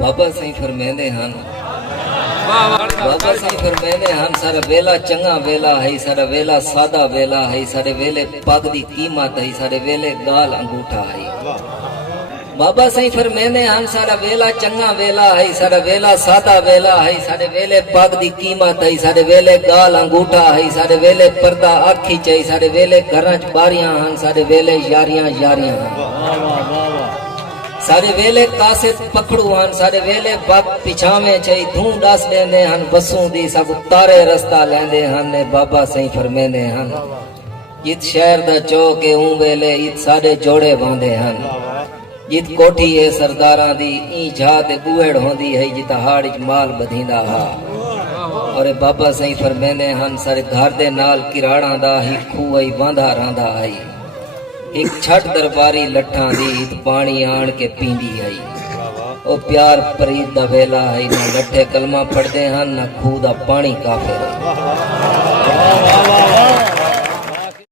बाबा सही फरमाते हैं बाबा सही फरमाते हैं सारा वेला चंगा वेला है सारा वेला सादा वेला है सारे वेले पग दी कीमत है सारे वेले गाल अंगूठा है बाबा सही फरमाते हैं सारा वेला चंगा वेला है सारा वेला सादा वेला है सारे वेले पग दी कीमत है सारे वेले गाल अंगूठा है सारे वेले पर्दा आखी चाहिए सारे वेले घर च बारियां हैं सारे वेले यारियां यारियां सारे वेले कासे पकड़ू हन सारे वेले बाप पिछावे चई धूं डास लेंदे हन बसों दी सब तारे रस्ता लेंदे हन ने बाबा सही फरमांदे हन जित शहर दा चौक है ऊं वेले इत सारे जोड़े बांधे हन जित कोठी है सरदारां दी ई जा ते बूहड़ होंदी है जित हाड़ च माल बधींदा हा और बाबा सही फरमांदे हन सारे घर दे नाल किराड़ा दा ही खूह ही बांधा रहंदा है एक छठ दरबारी लट्ठां दी पानी आन के पींदी आई ओ प्यार फरीद दा वेला है ना लट्ठे कलमा पढ़दे हन ना खूह दा पानी काफिर है।